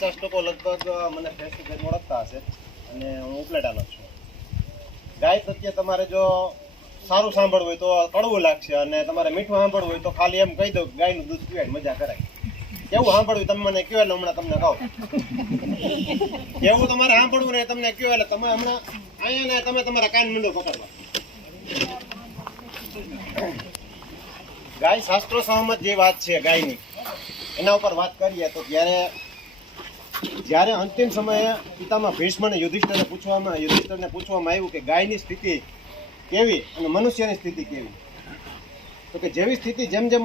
50% લગભગ મને face to face ઓળખતા હશે અને હું ઉપલેટાનો જ છું. ગાય પ્રત્યે તમારે જો સારું સાંભળવું હોય તો કડવું લાગશે અને તમારે મીઠું સાંભળવું હોય તો ખાલી એમ કહી દઉં ગાયનું દૂધ પીવાય મજા કરાય. કેવું સાંભળવું તમે મને કહો એટલે હમણાં તમને કહું. કેવું તમારે સાંભળવું ને તમને કહો એટલે તમે હમણાં અહીંયા ને તમે તમારા કાન મીંડો પકડવા. ગાય શાસ્ત્રો સહમત જે વાત છે ગાયની એના ઉપર વાત કરીએ તો જ્યારે અંતિમ સમયે પિતામાં ભીષ્મને યુધિષ્ઠિરને પૂછવામાં આવ્યું કે ગાયની સ્થિતિ કેવી અને મનુષ્યની સ્થિતિ કેવી, તો કે જેવી સ્થિતિ જેમ જેમ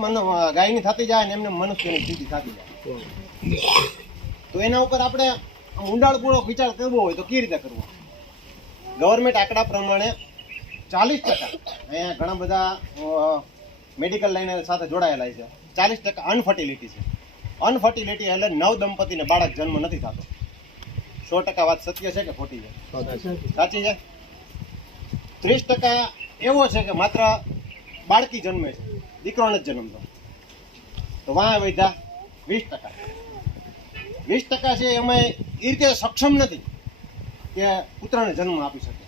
ગાયની થતી જાય ને એમને મનુષ્યની સ્થિતિ થતી જાય. તો એના ઉપર આપણે ઊંડાણપૂર્વક વિચાર કરવો હોય તો કેવી રીતે કરવો? ગવર્મેન્ટ આંકડા પ્રમાણે 40%, અહીંયા ઘણા બધા મેડિકલ લાઈન સાથે જોડાયેલા છે, 40% અનફર્ટિલિટી છે. અનફર્ટિલિટી એટલે નવ દંપતીને બાળક જન્મ નથી થતો. 100% વાત સત્ય છે કે ખોટી છે? સાચી છે. 30% એવો છે કે માત્ર બાળકી જન્મે છે, દીકરો નથી જન્મતો. તો વાહ વધ્યા 20%. 20% છે એમાં એ રીતે સક્ષમ નથી કે પુત્રને જન્મ આપી શકે.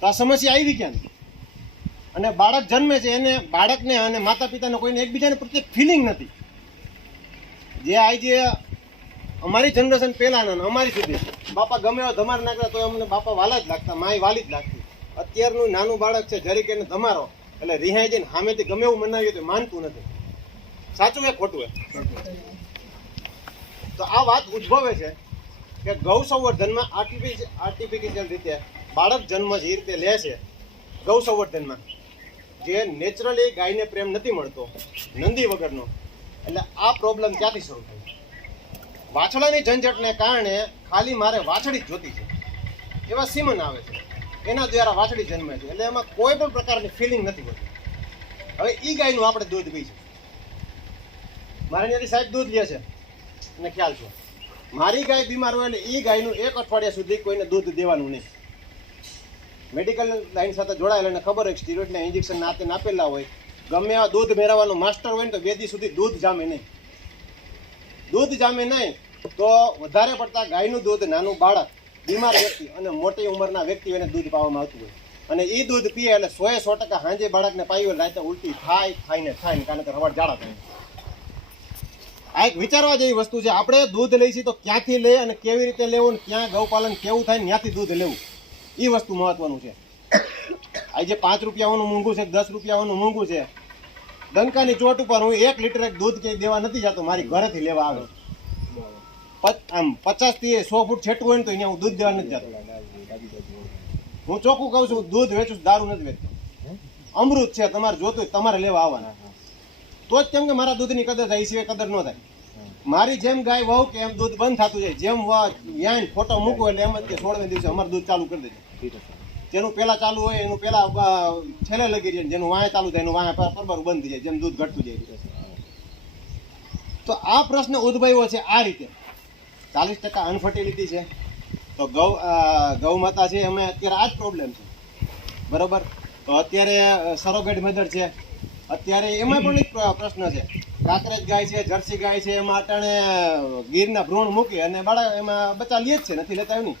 તો આ સમસ્યા આવી ક્યાંથી? અને બાળક જન્મે છે એને બાળકને અને માતા પિતાને કોઈને એકબીજાને પ્રત્યે ફિલિંગ નથી. જે આજે અમારી જનરેશન પહેલાના અમારી સુધી બાપા ગમે એવો ધમાર નાખતા તો અમને બાપા વાલા જ લાગતા, માય વાલી જ લાગતી. અત્યારનું નાનું બાળક છે જરીક એને ધમારો એટલે રિહાઈ જઈને સામેથી ગમે એવું મનાવ્યું તો માનતું નથી. સાચું કે ખોટું? તો આ વાત ઉદ્ભવે છે કે ગૌ સંવર્ધનમાં આર્ટિફિશિયલ રીતે બાળક જન્મ જે રીતે લે છે ગૌ સંવર્ધનમાં, જે નેચરલી ગાયને પ્રેમ નથી મળતો નંદી વગરનો, એટલે આ પ્રોબ્લેમ ક્યાંથી શરૂ થાય? વાછડાની ઝંઝટને કારણે ખાલી મારે વાછડી જ જોતી છે એવા સીમન આવે છે, એના દ્વારા વાછડી જન્મે છે, એટલે એમાં કોઈ પણ પ્રકારની ફિલિંગ નથી હોતી. હવે એ ગાયનું આપણે દૂધ પી છે. મારે ત્યાંથી સાહેબ દૂધ લે છે અને ખ્યાલ છે મારી ગાય બીમાર હોય એટલે એ ગાયનું 1 અઠવાડિયા સુધી કોઈને દૂધ દેવાનું નહીં. મેડિકલ લાઈન સાથે જોડાયેલા એને ખબર હોય સ્ટીરોઇડના ઇન્જેક્શન નાતે આપેલા હોય, ગમે એવા દૂધ મેળવવાનો માસ્ટર હોય ને તો 2 દિવસ સુધી દૂધ જામે નહીં. દૂધ જામે નહીં તો વધારે પડતા ગાયનું દૂધ નાનું બાળક, બીમાર વ્યક્તિ અને મોટી ઉંમરના વ્યક્તિઓને દૂધ પાવામાં આવતું હોય, અને એ દૂધ પીએ એટલે 100% સાંજે બાળકને પાયું રાતે ઉલટી થાય કારણ કે રવાડ જાડા થાય. આ એક વિચારવા જેવી વસ્તુ છે. આપણે દૂધ લઈએ છીએ તો ક્યાંથી લે અને કેવી રીતે લેવું ને ક્યાં ગૌપાલન કેવું થાય ત્યાંથી દૂધ લેવું, એ વસ્તુ મહત્વનું છે. આજે 5 રૂપિયાનું મૂંગું છે, 10 રૂપિયાનું મૂંગું છે, ડંકાની ચોટ ઉપર હું 1 લીટર દૂધ ક્યાંય દેવા નથી જતો, મારી ઘરેથી લેવા આવે. આમ 50 થી 100 ફૂટ છેટું હોય ને તો અહીંયા હું દૂધ દેવા નથી જતો. હું ચોખ્ખું કહું છું, દૂધ વેચું, દારૂ નથી વેચતો. અમૃત છે, તમારે જોતું તમારે લેવા આવવાના. તો જ કેમ કે મારા દૂધની કદર થાય, એ સિવાય કદર ન થાય. મારી જેમ ગાય વહુ કે એમ દૂધ બંધ થતું જાય, જેમ યાન ફોટો મૂકવો એટલે એમ જ 16મે દિવસે અમારું દૂધ ચાલુ કરી દેજો. જેનું પહેલા ચાલુ હોય એનું પહેલા છેલ્લે લગી જાય, જેનું વાંય ચાલુ થાય એનું વાંય પરબારું બંધ થઈ જાય, જેમ દૂધ ઘટતું જાય. તો આ પ્રશ્ન ઉદ્ભવ્યો છે આ રીતે. 40% અનફર્ટિલિટી છે. તો ગૌ માતા છે એમાં અત્યારે આ જ પ્રોબ્લેમ છે, બરોબર. તો અત્યારે સરોગેટ મધર છે, અત્યારે એમાં પણ એક પ્રશ્ન છે. કાંકરેજ ગાય છે, જર્સી ગાય છે, એમાં અટાણે ગીરના ભ્રૂણ મૂકી અને બાળક એમાં બચ્ચા લે જ છે, નથી લેતા નહીં,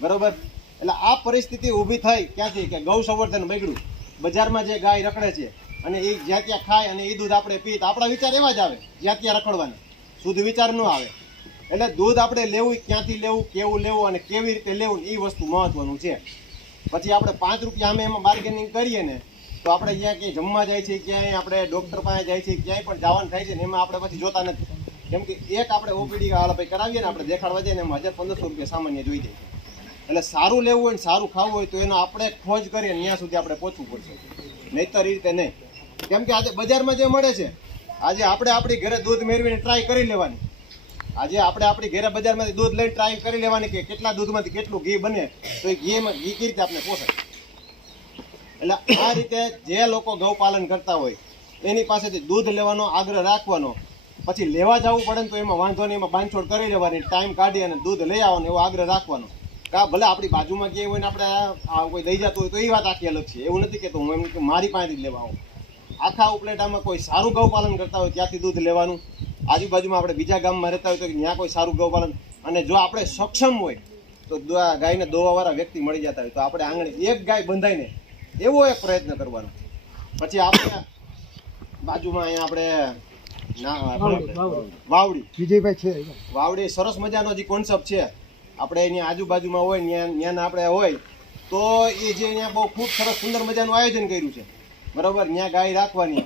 બરોબર. એટલે આ પરિસ્થિતિ ઊભી થઈ ક્યાંથી કે ગૌ સંવર્ધન બગડ્યું. બજારમાં જે ગાય રખડે છે અને એ જ્યાં ત્યાં ખાય અને એ દૂધ આપણે પીએ તો આપણા વિચાર એવા જ આવે, જ્યાં ત્યાં રખડવાના, શુદ્ધ વિચાર ન આવે. એટલે દૂધ આપણે લેવું ક્યાંથી લેવું, કેવું લેવું અને કેવી રીતે લેવું, એ વસ્તુ મહત્વનું છે. પછી આપણે 5 રૂપિયા અમે એમાં બાર્ગેનિંગ કરીએ ને તો આપણે જ્યાં ક્યાંય જમવા જાય છે, ક્યાંય આપણે ડૉક્ટર પાસે જાય છે, ક્યાંય પણ જવાનું થાય છે ને એમાં આપણે પછી જોતા નથી. કેમ કે એક આપણે ઓપીડી ભાઈ કરાવીએ ને આપણે દેખાડવા જઈએ ને એમાં 1500 રૂપિયા સામાન્ય જોઈ જાય. એટલે સારું લેવું હોય ને સારું ખાવું હોય તો એનો આપણે ખોજ કરીએ ત્યાં સુધી આપણે પહોંચવું પડશે, નહીંતર એ રીતે નહીં. કેમ કે આજે બજારમાં જે મળે છે, આજે આપણે આપણી ઘરે દૂધ મેળવીને ટ્રાય કરી લેવાની. આજે આપણે આપણી ઘરે બજારમાંથી દૂધ લઈને ટ્રાય કરી લેવાની કે કેટલા દૂધમાંથી કેટલું ઘી બને, તો એ ઘી કેવી રીતે આપણે પોસાય. એટલે આ રીતે જે લોકો ગૌપાલન કરતા હોય એની પાસેથી દૂધ લેવાનો આગ્રહ રાખવાનો. પછી લેવા જવું પડે ને તો એમાં વાંધો નહીં, એમાં બાંધછોડ કરી લેવાની, ટાઈમ કાઢી અને દૂધ લઈ આવવાનો એવો આગ્રહ રાખવાનો. કા ભલે આપણી બાજુમાં ક્યાંય હોય ને આપણે કોઈ દઈ જતું હોય તો એ વાત આખી અલગ છે. એવું નથી કે તો હું એમ કે મારી પાસેથી લેવા આવું. આખા ઉપલેટામાં કોઈ સારું ગૌપાલન કરતા હોય ત્યાંથી દૂધ લેવાનું. આજુબાજુમાં આપણે બીજા ગામમાં રહેતા હોય તો ત્યાં કોઈ સારું ગૌપાલન, અને જો આપણે સક્ષમ હોય તો ગાયને દોવાવાળા વ્યક્તિ મળી જતા હોય તો આપણે આંગણે એક ગાય બંધાઈને એવો એક પ્રયત્ન કરવાનો. પછી આપણે બાજુમાં અહીંયા વાવડી વિજયભાઈ છે વાવડી સરસ મજાનો જે કોન્સેપ્ટ છે આપણે અહીંયા આજુબાજુમાં હોય ત્યાં આપણે હોય તો એ જે અહીંયા બહુ ખૂબ સરસ સુંદર મજાનું આયોજન કર્યું છે બરોબર. ત્યાં ગાય રાખવાની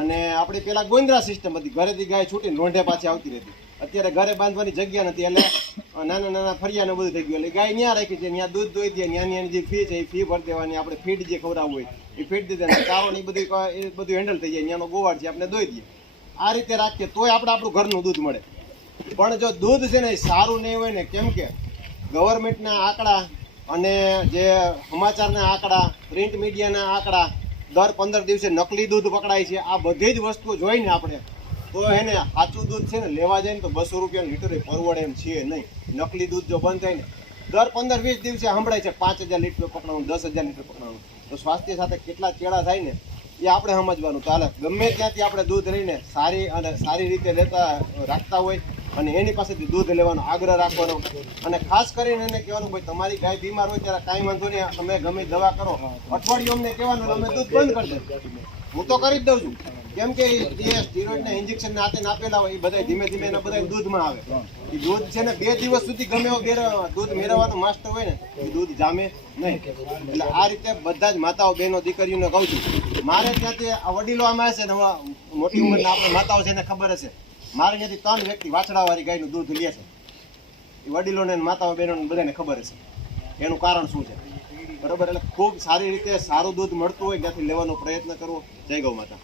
અને આપણે પેલા ગોંદરા સિસ્ટમ હતી, ઘરેથી ગાય છૂટીને રોંઢે પાછી આવતી રહેતી. અત્યારે ઘરે બાંધવાની જગ્યા નથી એટલે નાના નાના ફરિયા ને બધું થઈ ગયું એટલે ગાય ત્યાં રાખી છે, ત્યાં દૂધ દોઈ દે, ત્યાંની જે ફી છે એ ફી ભરી દેવાની, આપણે ફીડ જે ખવડાવવું હોય એ ફીડ દઈ દેવાની, ચારો ને એ બધું હેન્ડલ થઈ જાય, ત્યાંનો ગોવાળ છે આપણે દોઈ દઈએ. આ રીતે રાખીએ તોય આપણે આપણું ઘરનું દૂધ મળે. પણ જો દૂધ છે ને એ સારું નહીં હોય ને, કેમ કે ગવર્મેન્ટના આંકડા અને જે સમાચારના આંકડા, પ્રિન્ટ મીડિયાના આંકડા, દર 15 દિવસે નકલી દૂધ પકડાય છે. આ બધી જ વસ્તુ જોઈને આપણે તો એને સાચું દૂધ છે ને લેવા જાય ને તો 200 રૂપિયા લીટર પરવડે એમ છે નહીં. નકલી દૂધ જો બંધ થાય ને દર 15-20 દિવસે સંભળાય છે 5000 લીટર પકડાવું, 10,000 લીટર પકડાવું, તો સ્વાસ્થ્ય સાથે કેટલા ચેડા થાય ને એ આપણે સમજવાનું. તો હાલે ગમે ત્યાંથી આપણે દૂધ લઈને સારી રીતે લેતા રાખતા હોય અને એની પાસેથી દૂધ લેવાનો આગ્રહ રાખવાનો. અને ખાસ કરીને એને કહેવાનું ભાઈ તમારી ગાય બીમાર હોય ત્યારે કાંઈ વાંધો નહીં, તમે ગમે દવા કરો, અઠવાડિયું અમને કહેવાનું અમે દૂધ બંધ કરી દે. હું તો કરી જ દઉં છું, કેમ કે જે સ્ટીરોઇડના ઇન્જેક્શન હાથે આપેલા હોય એ બધા ધીમે ધીમે એના બધા દૂધમાં આવે. એ દૂધ છે ને 2 દિવસ સુધી ગમે એવો દૂધ મેળવવાનો માસ્ટર હોય ને એ દૂધ જામે નહીં. એટલે આ રીતે બધા જ માતાઓ, બહેનો, દીકરીઓને કહું છું, મારે ત્યાંથી આ વડીલો આમાં છે ને મોટી ઉંમરના આપણે માતાઓ છે એને ખબર હશે, મારે ત્યાંથી 3 વ્યક્તિ વાછડાવાળી ગાયનું દૂધ લે છે. એ વડીલોને માતાઓ બહેનોને બધાને ખબર હશે એનું કારણ શું છે બરોબર. એટલે ખૂબ સારી રીતે સારું દૂધ મળતું હોય ત્યાંથી લેવાનો પ્રયત્ન કરવો. જય ગૌ માતા.